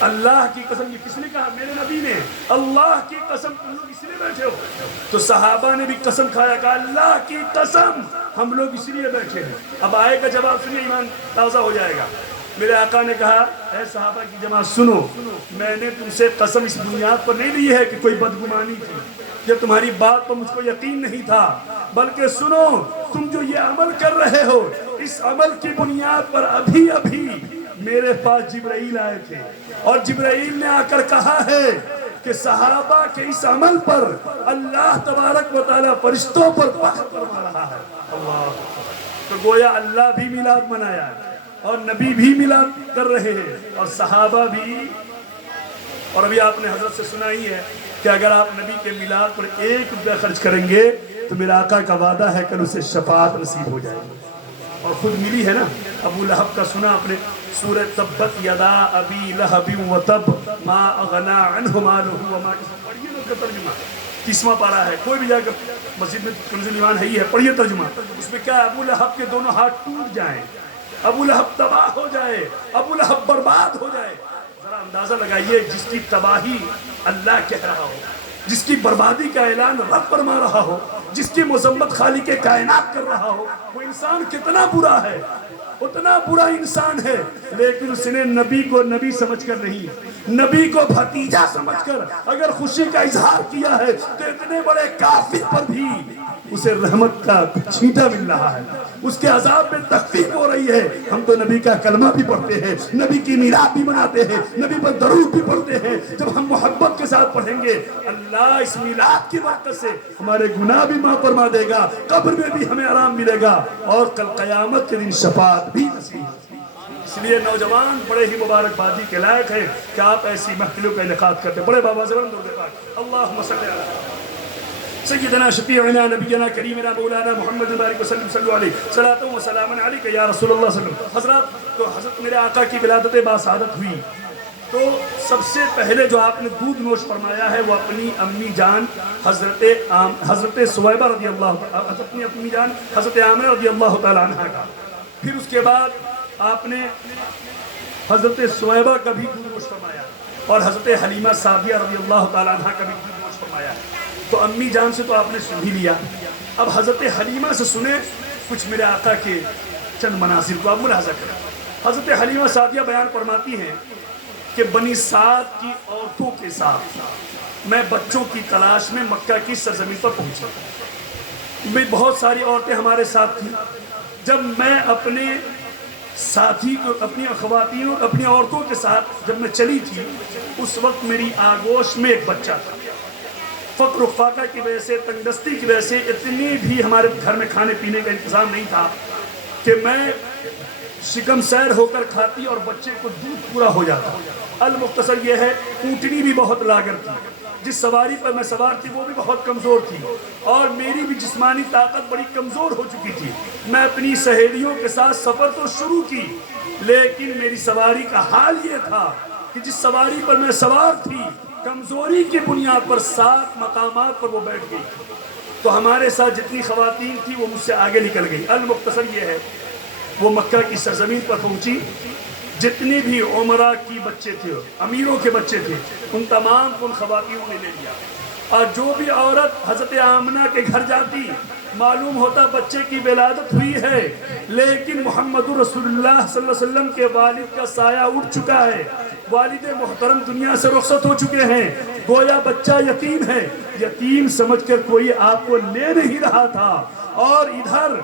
اللہ کی قسم، یہ کس نے کہا؟ میرے نبی نے۔ اللہ کی قسم تم لوگ اس لیے بیٹھے ہو؟ تو صحابہ نے بھی قسم کھایا، کہا اللہ کی قسم ہم لوگ اس لیے بیٹھے ہیں۔ اب آئے کا جواب سنیے، ایمان تازہ ہو جائے گا۔ میرے آقا نے کہا، اے صحابہ کی جماعت سنو، میں نے تم سے قسم اس بنیاد پر نہیں لی ہے کہ کوئی بدگمانی تھی یا تمہاری بات پر مجھ کو یقین نہیں تھا، بلکہ سنو، تم جو یہ عمل کر رہے ہو، اس عمل کی بنیاد پر ابھی میرے پاس جبرائیل آئے تھے، اور جبرائیل نے آ کر کہا ہے کہ صحابہ کے اس عمل پر اللہ تبارک و تعالیٰ فرشتوں پر بخت فرما رہا ہے۔ اللہ، تو گویا اللہ بھی میلاد منایا ہے اور نبی بھی میلاد کر رہے ہیں اور صحابہ بھی۔ اور ابھی آپ نے حضرت سے سنا ہی ہے کہ اگر آپ نبی کے میلاد پر 1 روپیہ خرچ کریں گے تو میرا آقا کا وعدہ ہے کہ اسے شفاعت نصیب ہو جائے گی، اور خود ملی ہے نا۔ ابو لہب کا سنا آپ نے، سورہ تبت یدا ابی لہب وتب ما اغنا عنہ مالہ وما کسب، پڑھیے نا اس کا ترجمہ، 30واں پارہ ہے، کوئی بھی جا کر مسجد میں کنز ایمان ہے ہی ہے، پڑھیے ترجمہ۔ اس میں کیا ہے؟ ابو لہب کے دونوں ہاتھ ٹوٹ جائیں، ابو لہب تباہ ہو جائے، ابو لہب برباد ہو جائے۔ ذرا اندازہ لگائیے، جس کی تباہی اللہ کہہ رہا ہو، جس کی بربادی کا اعلان رب فرما رہا ہو، جس کی مذمت خالق کائنات کر رہا ہو، وہ انسان کتنا برا ہے، اتنا برا انسان ہے، لیکن اس نے نبی کو نبی سمجھ کر نہیں، نبی کو بھتیجا سمجھ کر اگر خوشی کا اظہار کیا ہے تو اتنے بڑے کافر پر بھی اسے رحمت کا چھینٹا مل رہا ہے، اس کے عذاب میں تخفیف ہو رہی ہے۔ ہم تو نبی کا کلمہ بھی پڑھتے ہیں، نبی کی میلاد بھی مناتے ہیں، نبی پر درود بھی پڑھتے ہیں۔ جب ہم محبت کے ساتھ پڑھیں گے، اللہ اس میلاد کی برکت سے ہمارے گناہ بھی معاف فرما دے گا، قبر میں بھی ہمیں آرام ملے گا، اور کل قیامت کے دن شفاعت بھی نصیب۔ اس لیے نوجوان بڑے ہی مبارکبادی کے لائق ہیں کہ آپ ایسی محفلوں کا انعقاد کرتے ہیں۔ بڑے بابا سے بلند درود پاک، اللہم صلی علی سیدنا شفیعنا نبینا کریمنا مولانا محمد بارک وسلم، صلو علیہ صلاۃ و سلام علیک یا رسول اللہ صلی اللہ علیہ وسلم۔ حضرات، تو حضرت میرے آقا کی ولادت باسعادت ہوئی تو سب سے پہلے جو آپ نے دودھ نوش فرمایا ہے وہ اپنی امی جان حضرت سویبہ رضی اللہ، اپنی امی جان حضرت آمنہ رضی اللہ تعالیٰ عنہ کا، پھر اس کے بعد آپ نے حضرت سویبہ کا بھی دودھ نوش فرمایا اور حضرت حلیمہ سعدیہ رضی اللہ تعالیٰ عنہ کا بھی دودھ نوش فرمایا۔ تو امی جان سے تو آپ نے سن ہی لیا، اب حضرت حلیمہ سے سنیں کچھ میرے آقا کے چند مناظر کو آپ ملاحظہ کریں۔ حضرت حلیمہ سعدیہ بیان فرماتی ہیں کہ بنی سعد کی عورتوں کے ساتھ میں بچوں کی تلاش میں مکہ کی سرزمین پر پہنچا. میں بہت ساری عورتیں ہمارے ساتھ تھیں. جب میں اپنے ساتھی کو، اپنی خواتین اور اپنی عورتوں کے ساتھ جب میں چلی تھی، اس وقت میری آغوش میں ایک بچہ تھا. فقر و فاقہ کی وجہ سے، تنگ دستی کی وجہ سے اتنی بھی ہمارے گھر میں کھانے پینے کا انتظام نہیں تھا کہ میں شکم سیر ہو کر کھاتی اور بچے کو دودھ پورا ہو جاتا. المختصر یہ ہے، اونٹنی بھی بہت لاغر تھی، جس سواری پر میں سوار تھی وہ بھی بہت کمزور تھی، اور میری بھی جسمانی طاقت بڑی کمزور ہو چکی تھی. میں اپنی سہیلیوں کے ساتھ سفر تو شروع کی، لیکن میری سواری کا حال یہ تھا کہ جس سواری پر میں سوار تھی، کمزوری کی بنیاد پر 7 مقامات پر وہ بیٹھ گئی. تو ہمارے ساتھ جتنی خواتین تھی وہ مجھ سے آگے نکل گئی. المختصر یہ ہے، وہ مکہ کی سرزمین پر پہنچی. جتنی بھی عمرہ کی بچے تھے، امیروں کے بچے تھے، ان تمام کو ان خواتینوں نے لے لیا. اور جو بھی عورت حضرت آمنہ کے گھر جاتی، معلوم ہوتا بچے کی ولادت ہوئی ہے، لیکن محمد رسول اللہ صلی اللہ علیہ وسلم کے والد کا سایہ اٹھ چکا ہے، والد محترم دنیا سے رخصت ہو چکے ہیں، گویا بچہ یتیم ہے. یتیم سمجھ کر کوئی آپ کو لے نہیں رہا تھا. اور ادھر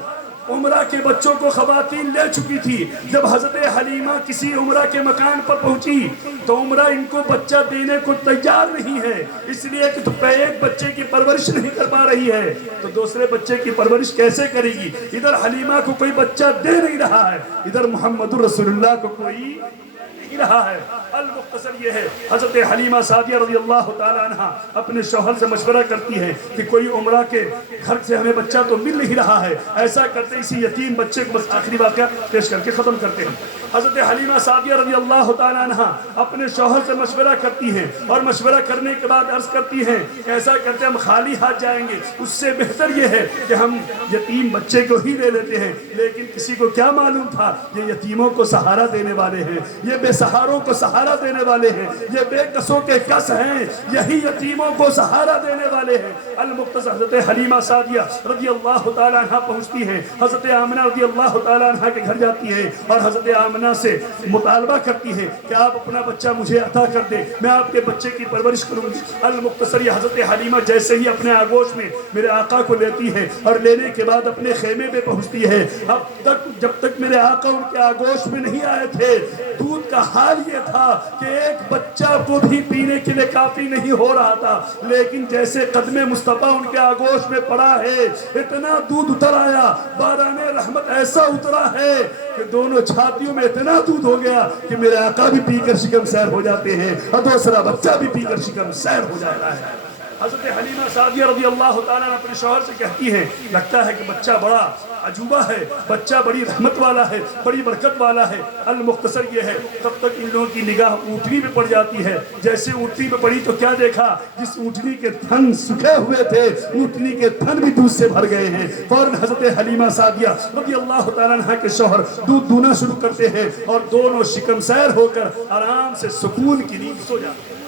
عمرہ کے بچوں کو خواتین لے چکی تھی. جب حضرت حلیمہ کسی عمرہ کے مکان پر پہنچی تو عمرہ ان کو بچہ دینے کو تیار نہیں ہے، اس لیے کہ تو ایک بچے کی پرورش نہیں کر پا رہی ہے تو دوسرے بچے کی پرورش کیسے کرے گی. ادھر حلیمہ کو کوئی بچہ دے نہیں رہا ہے، ادھر محمد رسول اللہ کو کوئی نہیں رہا ہے. المختصر یہ ہے، حضرت حلیمہ سعدیہ رضی اللہ تعالی عنہ اپنے شوہر سے مشورہ کرتی ہیں کہ کوئی عمرہ کے گھر سے ہمیں بچہ تو مل نہیں رہا ہے، ایسا کرتے اسی یتیم بچے کو بس آخری واقعہ پیش کر کے ختم کرتے ہیں. حضرت حلیمہ سعدیہ رضی اللہ تعالی عنہ اپنے شوہر سے مشورہ کرتی ہیں، اور مشورہ کرنے کے بعد عرض کرتی ہیں کہ ایسا کرتے ہم خالی ہاتھ جائیں گے، اس سے بہتر یہ ہے کہ ہم یتیم بچے کو ہی لے لیتے ہیں. لیکن کسی کو کیا معلوم تھا یہ یتیموں کو سہارا دینے والے ہیں، یہ بے سہاروں کو سہارا دینے والے ہیں، یہ بے کسوں کے کس ہیں، یہی یتیموں کو سہارا دینے والے ہیں. المختصر حضرت حلیمہ سعدیہ رضی اللہ تعالی عنہ پہنچتی ہیں، حضرت آمنہ رضی اللہ تعالی عنہ کے گھر جاتی ہیں اور حضرت آمنہ سے مطالبہ کرتی ہیں کہ آپ اپنا بچہ مجھے عطا کر دیں، میں آپ کے بچے کی پرورش کروں گی. المختصر یہ حضرت حلیمہ جیسے ہی اپنے آغوش میں میرے آقا کو لیتی ہے اور لینے کے بعد اپنے خیمے میں پہنچتی ہے. اب تک جب تک میرے آقا ان کے آغوش میں نہیں آئے تھے، دودھ کا حال یہ تھا کہ ایک بچہ کو بھی پینے کے لیے کافی نہیں ہو رہا تھا. لیکن جیسے قدم مصطفیٰ ان کے آغوش میں پڑا ہے، اتنا دودھ اتر آیا، باران رحمت ایسا اترا ہے کہ دونوں چھاتیوں میں اتنا دودھ ہو گیا کہ میرے آقا بھی پی کر شکم سیر ہو جاتے ہیں اور دوسرا بچہ بھی پی کر شکم سیر ہو جاتا ہے. حضرت حلیمہ سعدیہ رضی اللہ تعالیٰ عنہ اپنے شوہر سے کہتی ہیں، لگتا ہے کہ بچہ بڑا عجوبہ ہے، بچہ بڑی رحمت والا ہے، بڑی برکت والا ہے. المختصر یہ ہے، تب تک ان لوگوں کی نگاہ اونٹنی پہ پڑ جاتی ہے. جیسے اونٹنی پہ پڑی تو کیا دیکھا، جس اونٹنی کے تھن سکھے ہوئے تھے اونٹنی کے تھن بھی دودھ سے بھر گئے ہیں. فوراً حضرت حلیمہ سعدیہ رضی اللہ تعالیٰ عنہ کے شوہر دودھ دونا شروع کرتے ہیں اور دونوں شکم سیر ہو کر آرام سے سکون کی نیند سو جاتے ہیں.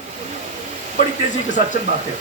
بڑی تیزی کے ساتھ چند باتیں.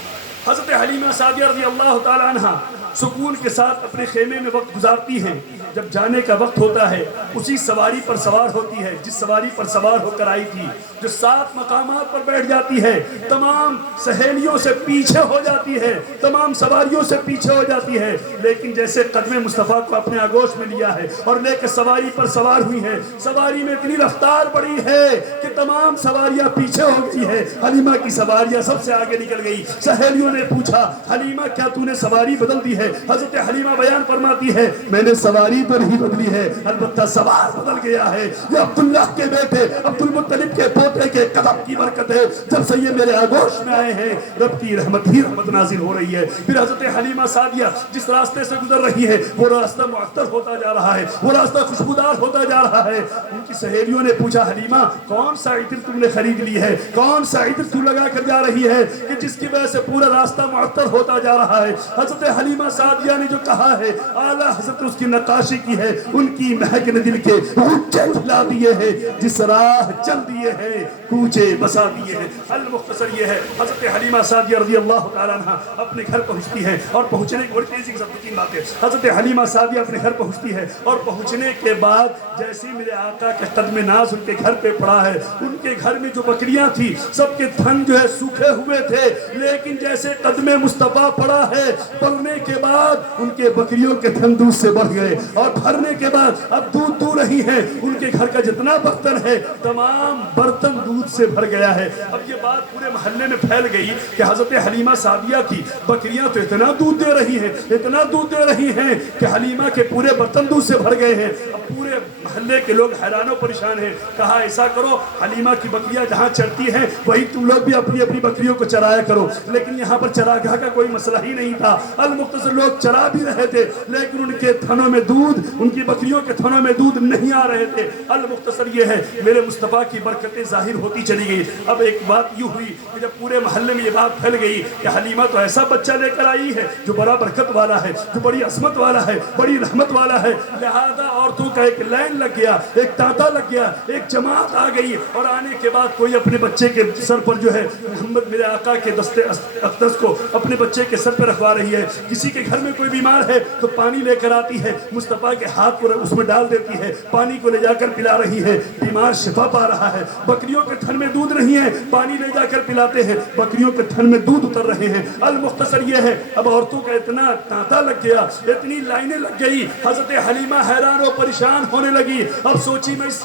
حضرت حلیمہ سعدیہ رضی اللہ تعالی عنہ سکون کے ساتھ اپنے خیمے میں وقت گزارتی ہیں. جب جانے کا وقت ہوتا ہے اسی سواری پر سوار ہوتی ہے جس سواری پر سوار ہو کر آئی تھی، جو 7 مقامات پر بیٹھ جاتی ہے. تمام سہیلیوں سے پیچھے ہو جاتی ہے، تمام سواریوں سے پیچھے ہو جاتی ہے. لیکن جیسے قدم مصطفیٰ کو اپنے آغوش میں لیا ہے اور لے کے سواری پر سوار ہوئی ہیں، سواری میں اتنی رفتار بڑی ہے کہ تمام سواریاں پیچھے ہو گئی ہے. حلیمہ کی سواریاں سب سے آگے نکل گئی. سہیلیوں نے پوچھا، حلیمہ کیا تو نے سواری بدل دی ہے؟ حضرت حلیمہ بیان فرماتی ہے، میں نے سواری تو نہیں بدلی ہے، البتہ سوار بدل گیا ہے. یہ عبداللہ کے بیٹے عبد المطلب کے پوتے کے قدم کی برکت ہے. جب سے یہ میرے آغوش میں آئے ہیں رب کی رحمت ہی رحمت نازل ہو رہی ہے. پھر حضرت حلیمہ سعدیہ جس راستے سے گزر رہی ہے وہ راستہ معطر ہوتا جا رہا ہے، وہ راستہ خوشبودار ہوتا جا رہا ہے. ان کی سہیلیوں نے پوچھا، حلیمہ کون سا عطر تم نے خرید لی ہے، کون سا عطر تو لگا کر جا رہی ہے کہ جس کی وجہ سے پورا راستہ معطر ہوتا جا رہا ہے؟ حضرت حلیمہ سعدیہ نے جو کہا ہے اعلیٰ حضرت اس کی نقاشی نباشی کی ہے، ان کی مہک نے دل کے غنچے کھلا دیے ہیں، جس راہ چل دیے ہیں کوچے بسا دیے ہیں۔ المختصر یہ ہے، حضرت حلیمہ سعدیہ رضی اللہ تعالیٰ عنہ اپنے گھر پہنچتی ہے، اور پہنچنے کی بڑی تیزی کے ساتھ تین باتیں۔ حضرت حلیمہ سعدیہ اپنے گھر پہنچتی ہے، اور پہنچنے کے بعد جیسے میرے آقا کے قدم ناز ان کے گھر پہ پڑا ہے، ان کے گھر میں جو بکریاں تھی سب کے تھن جو ہے سوکھے ہوئے تھے، لیکن جیسے قدم مصطفیٰ پڑا ہے، پڑنے کے بعد ان کے بکریوں کے تھن دودھ سے بڑھ گئے، اور بھرنے کے بعد اب دودھ دو رہی ہے، ان کے گھر کا جتنا برتن ہے تمام برتن دودھ سے بھر گیا ہے۔ اب یہ بات پورے محلے میں پھیل گئی کہ حضرت حلیمہ سعدیہ کی بکریاں تو اتنا دودھ دے رہی ہیں، اتنا دودھ دے رہی ہیں کہ حلیمہ کے پورے برتن دودھ سے بھر گئے ہیں۔ اب پورے محلے کے لوگ حیران و پریشان ہیں۔ کہا ایسا کرو، حلیمہ کی بکریاں جہاں چرتی ہیں وہی تم لوگ بھی اپنی اپنی بکریوں کو چرایا کرو، لیکن یہاں پر چراگاہ کا کوئی مسئلہ ہی نہیں تھا۔ المختصر لوگ چرا بھی رہے تھے، لیکن ان کے تھنوں میں دودھ، ان کی بکریوں کے تھنوں میں دودھ نہیں آ رہے تھے۔ المختصر یہ ہے، میرے مصطفیٰ کی برکتیں ظاہر ہوتی چلی گئی۔ اب ایک بات یوں ہوئی کہ جب پورے محلے میں یہ بات پھیل گئی کہ حلیمہ تو ایسا بچہ لے کر آئی ہے جو بڑا برکت والا ہے، جو بڑی عظمت والا ہے، بڑی رحمت والا ہے، لہذا عورتوں کا ایک لائن لگ گیا، ایک تانتا لگ گیا، ایک جماعت آ گئی، اور آنے کے بعد کوئی اپنے بچے کے سر پر جو ہے محمد میرے آقا کے دستے اقدس کو اپنے بچے کے سر پہ رکھوا رہی ہے۔ کسی کے گھر میں کوئی بیمار ہے تو پانی لے کر آتی ہے، مصطفیٰ کے ہاتھ کو اس میں ڈال دیتی ہے، پانی کو لے جا کر پلا رہی ہے، بیمار شفا پا رہا ہے۔ بکریوں کے تھن میں دودھ نہیں ہے، پانی لے جا کر پلاتے ہیں، بکریوں کے تھن میں دودھ اتر رہے ہیں۔ المختصر یہ ہے، اب عورتوں کا اتنا تانتا لگ گیا، اتنی لائنیں لگ گئی، حضرت حلیمہ حیران و پریشان ہونے لگی۔ اب سوچی میں اس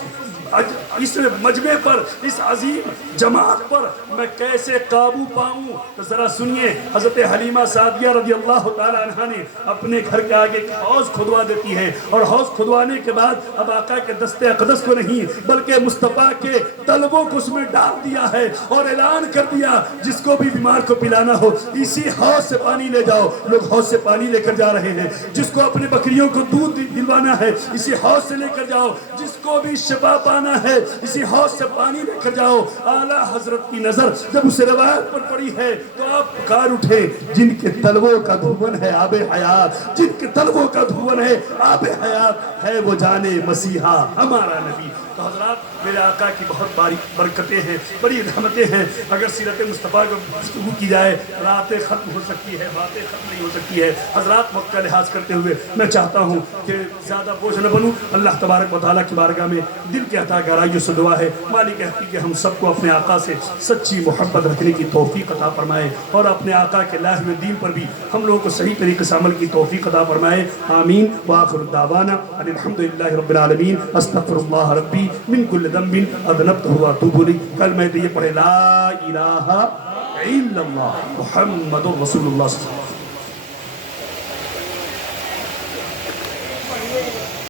مجمع پر، اس عظیم جماعت پر میں کیسے قابو پاؤں؟ تو ذرا سنیے، حضرت حلیمہ سعدیہ رضی اللہ تعالی عنہ نے اپنے گھر کے آگے ایک حوض کھدوا دیتی ہیں، اور حوض کھدوانے کے بعد اب آقا کے دستے اقدس کو نہیں بلکہ مصطفیٰ کے طلبوں کو اس میں ڈال دیا ہے، اور اعلان کر دیا جس کو بھی بیمار کو پلانا ہو اسی حوض سے پانی لے جاؤ۔ لوگ حوض سے پانی لے کر جا رہے ہیں، جس کو اپنے بکریوں کو دودھ دلوانا ہے اسی حوض سے لے کر جاؤ، جس کو بھی شفا پانا ہے اسی حوض سے پانی لے کر جاؤ۔ اعلیٰ حضرت کی نظر جب اسے روایت پر پڑی ہے تو آپ پکار اٹھے، جن کے طلبوں کا دھون ہے آب حیات، جن کے طلبوں کا دھون ہے آب حیات، ہے وہ جانے مسیحا ہمارا نبی۔ تو حضرات میرے آقا کی بہت باری برکتیں ہیں، بڑی رحمتیں ہیں۔ اگر سیرت مصطفیٰ کو گفتگو کی جائے راتیں ختم ہو سکتی ہے، باتیں ختم نہیں ہو سکتی ہے۔ حضرات وقت کا لحاظ کرتے ہوئے میں چاہتا ہوں کہ زیادہ بوجھ نہ بنوں۔ اللہ تبارک و تعالیٰ کی بارگاہ میں دل کے عطا گہرائیوں سے دعا ہے، مالک کہتی کہ ہم سب کو اپنے آقا سے سچی محبت رکھنے کی توفیق عطا فرمائے، اور اپنے آقا کے لائے ہوئے دین پر بھی ہم لوگوں کو صحیح طریقے سے عمل کی توفیق عطا فرمائے، آمین۔ وآخر دعوانا ان الحمدللہ رب العالمین، استغفر اللہ ربی من کل ذنب اذنبته واتوب الیہ۔ کلمہ یہ پڑھے لا الہ الا اللہ محمد رسول اللہ صلی اللہ علیہ وسلم۔